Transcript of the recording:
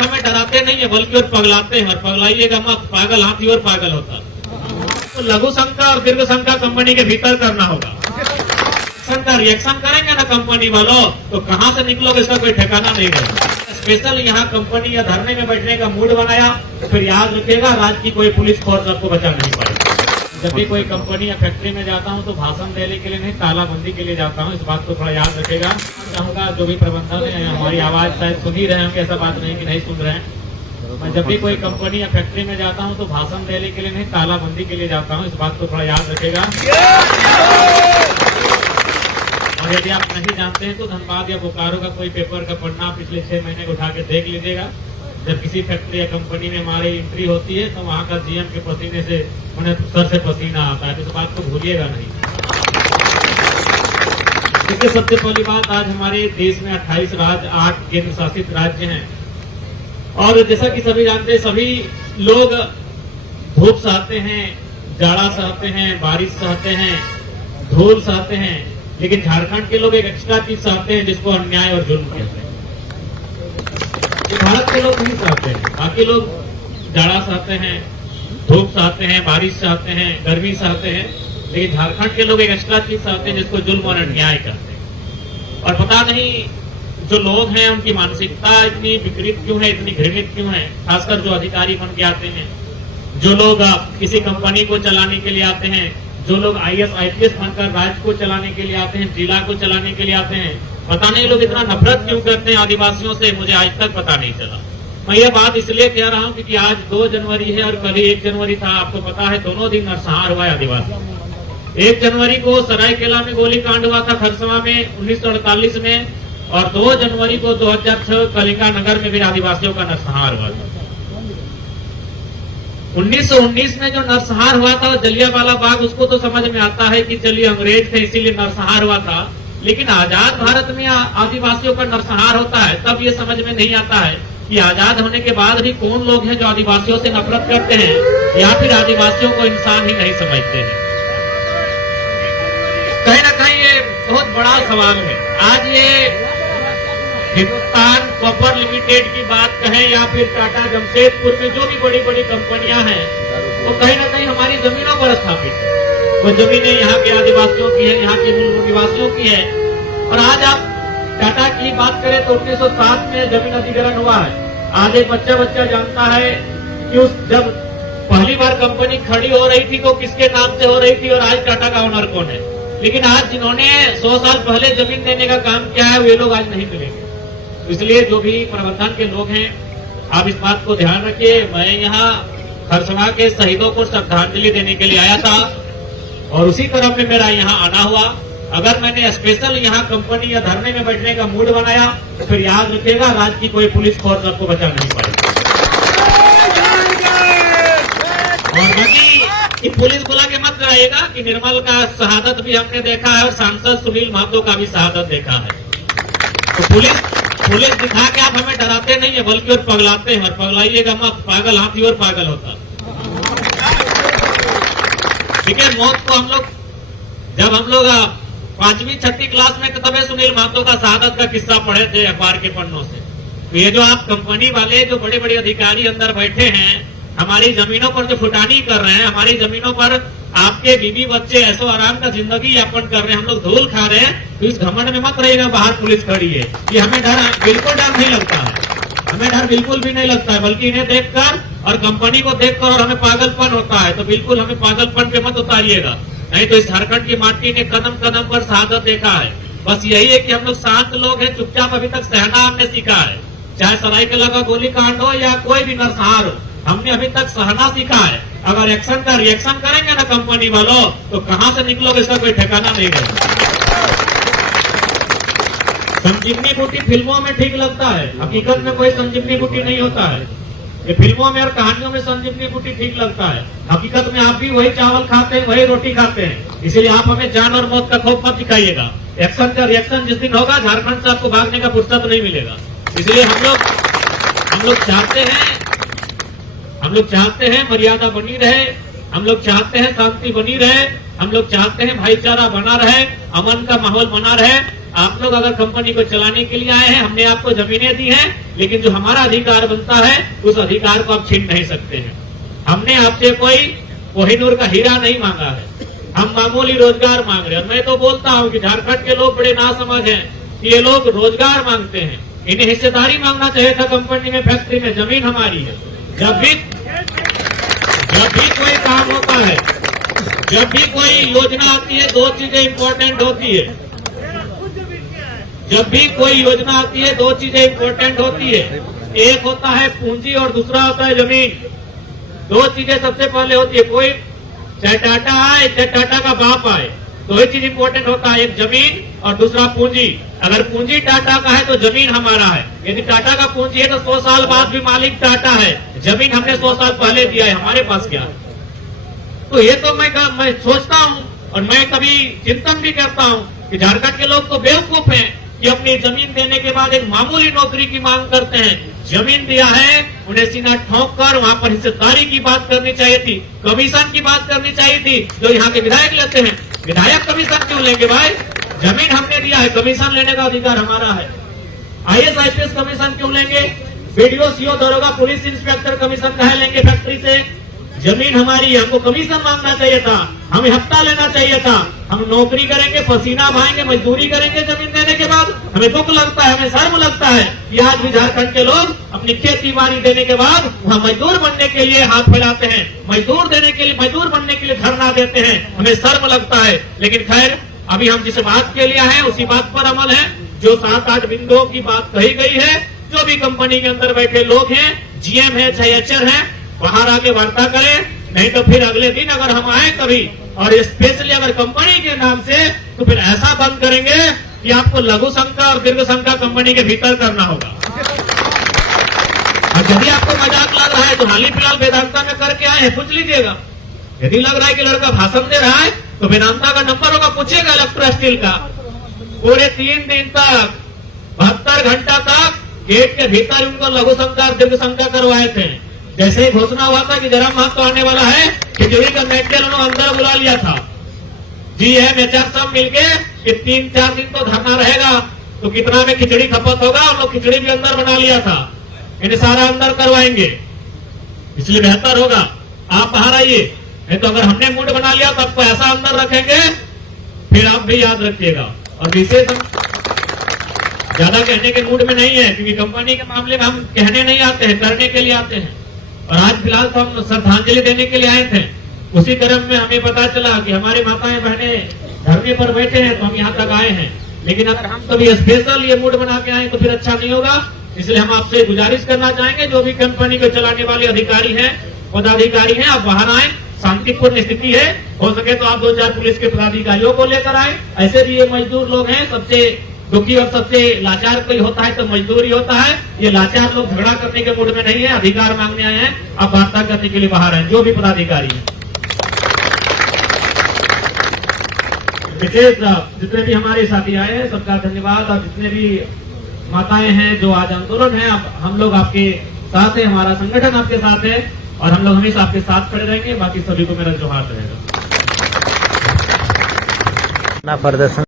हमें डराते नहीं है बल्कि और पगलाते हैं, और पगलाइएगा मत, पागल हाथी और पागल होता। तो लघु शंका और दीर्घ शंका कंपनी के भीतर करना होगा। एक्शन का रिएक्शन करेंगे ना कंपनी वालों, तो कहां से निकलोगे इसका कोई ठिकाना नहीं रहेगा। स्पेशल यहाँ कंपनी या धरने में बैठने का मूड बनाया, तो फिर याद रखिएगा राज्य की कोई पुलिस फोर्स आपको बचा नहीं पाएगी। जब भी कोई कंपनी या फैक्ट्री में जाता हूँ तो भाषण देने के लिए नहीं, तालाबंदी के लिए जाता हूँ। इस बात को थोड़ा याद रखेगा। चाहूंगा जो भी प्रबंधन है हमारी आवाज शायद सुन ही रहे होंगे, ऐसा बात नहीं कि नहीं सुन रहे हैं। मैं जब भी कोई कंपनी या फैक्ट्री में जाता हूँ तो भाषण देने के लिए नहीं, तालाबंदी के लिए जाता हूँ। इस बात को थोड़ा याद रखेगा। और यदि आप नहीं जानते हैं तो धनबाद या बोकारो का कोई पेपर का पन्ना पिछले 6 महीने को उठा के देख लीजिएगा। जब किसी फैक्ट्री या कंपनी में हमारी एंट्री होती है तो वहाँ का जीएम के पसीने से उन्हें सर से पसीना आता है। तो इस बात को भूलिएगा नहीं। देखिए, सबसे पहली बात, आज हमारे देश में 28 राज्य, 8 केंद्र शासित राज्य हैं। और जैसा कि सभी जानते हैं, सभी लोग धूप सहते हैं, जाड़ा सहते हैं, बारिश सहते हैं, धूल सहते हैं, लेकिन झारखंड के लोग एक एक्स्ट्रा चीज सहते हैं जिसको अन्याय और जुल्म कहते हैं। भारत के लोग नहीं सहते हैं। बाकी लोग जाड़ा सहते हैं, धूप सहते हैं, बारिश सहते हैं, गर्मी सहते हैं, लेकिन झारखंड के लोग एक एक्स्ट्रा चीज सहते हैं जिसको जुल्म और अन्याय कहते हैं। और पता नहीं जो लोग हैं उनकी मानसिकता इतनी विकृत क्यों है, इतनी घृणित क्यों है। खासकर जो अधिकारी बन के आते हैं, जो लोग किसी कंपनी को चलाने के लिए आते हैं, जो लोग IAS IPS बनकर राज्य को चलाने के लिए आते हैं, जिला को चलाने के लिए आते हैं, पता नहीं लोग इतना नफरत क्यों करते हैं आदिवासियों से, मुझे आज तक पता नहीं चला। मैं ये बात इसलिए कह रहा हूँ क्योंकि आज 2 जनवरी है और कल 1 जनवरी था। आपको पता है दोनों दिन नरसंहार हुआ है आदिवासी। 1 जनवरी को सरायकेला में गोलीकांड हुआ था खरसवा में 1948 में, और 2 जनवरी को 2006 कलिंगा नगर में भी आदिवासियों का नरसंहार हुआ था। 1919 में जो नरसंहार हुआ था जलियांवाला बाग, उसको तो समझ में आता है कि चलिए अंग्रेज थे इसीलिए नरसंहार हुआ था, लेकिन आजाद भारत में आदिवासियों का नरसंहार होता है तब ये समझ में नहीं आता है कि आजाद होने के बाद भी कौन लोग हैं जो आदिवासियों से नफरत करते हैं या फिर आदिवासियों को इंसान ही नहीं समझते हैं। कहीं ना कहीं ये बहुत बड़ा सवाल है। आज ये हिंदुस्तान कॉपर लिमिटेड की बात कहें या फिर टाटा जमशेदपुर में जो भी बड़ी बड़ी कंपनियां हैं, वो कहीं ना कहीं हमारी जमीनों पर स्थापित है। वो जमीनें यहाँ के आदिवासियों की है, यहाँ के मूल निवासियों की है। और आज आप टाटा की बात करें तो 1907 में जमीन अधिग्रहण हुआ है। आज एक बच्चा जानता है कि उस जब पहली बार कंपनी खड़ी हो रही थी तो किसके नाम से हो रही थी और आज टाटा का ओनर कौन है। लेकिन आज जिन्होंने 100 साल पहले जमीन देने का काम किया है वे लोग आज नहीं मिलेंगे। इसलिए जो भी प्रबंधन के लोग हैं, आप इस बात को ध्यान रखिए। मैं यहाँ खरसवा के शहीदों को श्रद्धांजलि देने के लिए आया था और उसी क्रम में मेरा यहाँ आना हुआ। अगर मैंने स्पेशल यहाँ कंपनी या धरने में बैठने का मूड बनाया, तो फिर याद रखिएगा राज्य की कोई पुलिस फोर्स आपको बचा नहीं पाएगी। और बाकी कि पुलिस बुला के मत कराइएगा कि निर्मल का शहादत भी हमने देखा है और सांसद सुनील महतो का भी शहादत देखा है। तो पुलिस दिखा के आप हमें डराते नहीं है बल्कि और पगलाते हैं, और पगलाइएगा मत, पागल हाथी और पागल होता। ठीक है, मौत को जब हम लोग 5वीं 6वीं क्लास में तब सुनील महतो का शहादत का किस्सा पढ़े थे अखबार के पन्नों से। तो ये जो आप कंपनी वाले जो बड़े बड़े अधिकारी अंदर बैठे हैं, हमारी जमीनों पर जो फुटानी कर रहे हैं, हमारी जमीनों पर आपके बीवी बच्चे ऐसो आराम का जिंदगी यापन कर रहे हैं, हम लोग धूल खा रहे हैं, तो इस घमंड में मत रहिएगा बाहर पुलिस खड़ी है। ये हमें बिल्कुल डर नहीं लगता है, हमें डर बिल्कुल भी नहीं लगता है, बल्कि इन्हें देखकर और कंपनी को देखकर और हमें पागलपन होता है। तो बिल्कुल हमें पागलपन पे मत उतारिएगा, नहीं तो इस झारखंड की माटी ने कदम कदम पर शहादत देखा है। बस यही है कि हम लोग शांत लोग हैं, चुपचाप अभी तक सहना हमने सीखा है। चाहे सरायकेला का गोलीकांड हो या कोई भी नरसंहार हो, हमने अभी तक सहना सीखा है। अगर एक्शन का रिएक्शन करेंगे ना कंपनी वालों, तो कहां से निकलोगे इसका कोई ठिकाना नहीं रहेगा। संजीवनी बूटी फिल्मों में ठीक लगता है, हकीकत में कोई संजीवनी बूटी नहीं होता है। ये फिल्मों में और कहानियों में संजीवनी बूटी ठीक लगता है, हकीकत में आप भी वही चावल खाते हैं, वही रोटी खाते हैं। इसीलिए आप हमें जान और मौत का खौफ मत दिखाइएगा। एक्शन का रिएक्शन जिस दिन होगा, झारखंड से आपको भागने का फुर्सत नहीं मिलेगा। इसलिए हम लोग चाहते हैं मर्यादा बनी रहे, हम लोग चाहते हैं शांति बनी रहे, हम लोग चाहते हैं भाईचारा बना रहे, अमन का माहौल बना रहे। आप लोग अगर कंपनी को चलाने के लिए आए हैं, हमने आपको जमीनें दी हैं, लेकिन जो हमारा अधिकार बनता है उस अधिकार को आप छीन नहीं सकते हैं। हमने आपसे कोई कोहिनूर का हीरा नहीं मांगा है, हम मामूली रोजगार मांग रहे हैं। और मैं तो बोलता हूँ कि झारखंड के लोग बड़े नासमझ हैं कि ये लोग रोजगार मांगते हैं, इन्हें हिस्सेदारी मांगना चाहिए था कंपनी में, फैक्ट्री में। जमीन हमारी है। जब भी कोई काम होता है, जब भी कोई योजना आती है, दो चीजें इंपॉर्टेंट होती है। जब भी कोई योजना आती है, दो चीजें इंपॉर्टेंट होती है, एक होता है पूंजी और दूसरा होता है जमीन। दो चीजें सबसे पहले होती है। कोई चाहे टाटा आए, चाहे टाटा का बाप आए, दो ही चीज इंपॉर्टेंट होता है, एक जमीन और दूसरा पूंजी। अगर पूंजी टाटा का है तो जमीन हमारा है। यदि टाटा का पूंजी है तो 100 साल बाद भी मालिक टाटा है, जमीन हमने 100 साल पहले दिया है, हमारे पास क्या है। तो ये तो मैं सोचता हूँ और मैं कभी चिंतन भी करता हूँ कि झारखंड के लोग तो बेवकूफ हैं कि अपनी जमीन देने के बाद एक मामूली नौकरी की मांग करते हैं। जमीन दिया है, उन्हें सीना ठोक कर वहाँ पर हिस्सेदारी की बात करनी चाहिए थी, कमीशन की बात करनी चाहिए थी, जो यहाँ के विधायक लेते हैं। विधायक कमीशन क्यों लेंगे भाई? जमीन हमने दिया है, कमीशन लेने का अधिकार हमारा है। IAS IPS कमीशन क्यों लेंगे? BDO CO दरोगा पुलिस इंस्पेक्टर कमीशन कहे लेंगे फैक्ट्री से? जमीन हमारी है, हमको कमीशन मांगना चाहिए था, हमें हफ्ता लेना चाहिए था। हम नौकरी करेंगे, पसीना बहाएंगे, मजदूरी करेंगे जमीन देने के बाद। हमें दुख लगता है, हमें शर्म लगता है कि आज भी झारखंड के लोग अपनी खेती बाड़ी देने के बाद वहाँ मजदूर बनने के लिए हाथ फैलाते हैं, मजदूर बनने के लिए धरना देते हैं। हमें शर्म लगता है। लेकिन खैर, अभी हम जिस बात के लिए आए उसी बात पर अमल है। जो 7-8 बिंदुओं की बात कही गई है, जो भी कंपनी के अंदर बैठे लोग हैं, GM है चाहे HR है, बाहर आके वार्ता करें। नहीं तो फिर अगले दिन अगर हम आए कभी और स्पेशली अगर कंपनी के नाम से, तो फिर ऐसा बंद करेंगे कि आपको लघु शंका और दीर्घ शंका कंपनी के भीतर करना होगा। और यदि आपको मजाक लग रहा है, जो हाल ही फिलहाल वेदांता में करके आए हैं, पूछ लीजिएगा। यदि लग रहा है कि लड़का भाषण दे रहा है, तो वेदांता का नंबर होगा, पूछेगा इलेक्ट्रो स्टील का। पूरे 3 दिन तक 72 घंटा तक गेट के भीतर उनको लघु शंका और दीर्घ शंका करवाए थे। जैसे ही घोषणा हुआ था कि जरा महत्व आने वाला है, खिचड़ी का मेटेरियल उन्होंने अंदर बुला लिया था। GM HR सब मिलके कि 3-4 दिन तो धरना रहेगा, तो कितना में खिचड़ी खपत होगा, और लोग खिचड़ी भी अंदर बना लिया था। इन्हें सारा अंदर करवाएंगे, इसलिए बेहतर होगा आप बाहर आइए। नहीं तो अगर हमने मूड बना लिया तो आपको ऐसा अंदर रखेंगे, फिर आप भी याद रखिएगा। और विशेष हम ज्यादा कहने के मूड में नहीं है, क्योंकि कंपनी के मामले में हम कहने नहीं आते हैं, करने के लिए आते हैं। और आज फिलहाल तो हम श्रद्धांजलि देने के लिए आए थे। उसी क्रम में हमें पता चला कि हमारी माताएं बहने धरने पर बैठे हैं, तो हम यहाँ तक आए हैं। लेकिन अगर हम कभी स्पेशल ये मूड बना के आए तो फिर अच्छा नहीं होगा। इसलिए हम आपसे गुजारिश करना चाहेंगे, जो भी कंपनी को चलाने वाले अधिकारी हैं, पदाधिकारी हैं, आप बाहर आए। शांतिपूर्ण स्थिति है, हो सके तो आप 2-4 पुलिस के पदाधिकारियों को लेकर आए। ऐसे भी ये मजदूर लोग हैं, सबसे दुखी और सबसे लाचार कोई होता है तो मजदूर ही होता है। ये लाचार लोग झगड़ा करने के मूड में नहीं है, अधिकार मांगने आए हैं। आप वार्ता करने के लिए बाहर हैं, जो भी पदाधिकारी है। विशेष जितने भी हमारे साथी आए हैं, सबका धन्यवाद। और जितने भी माताएं हैं जो आज आंदोलन है, हम लोग आपके साथ है, हमारा संगठन आपके साथ है, और हम लोग हमेशा आपके साथ खड़े रहेंगे। बाकी सभी को मेरा जोहार रहेगा। प्रदर्शन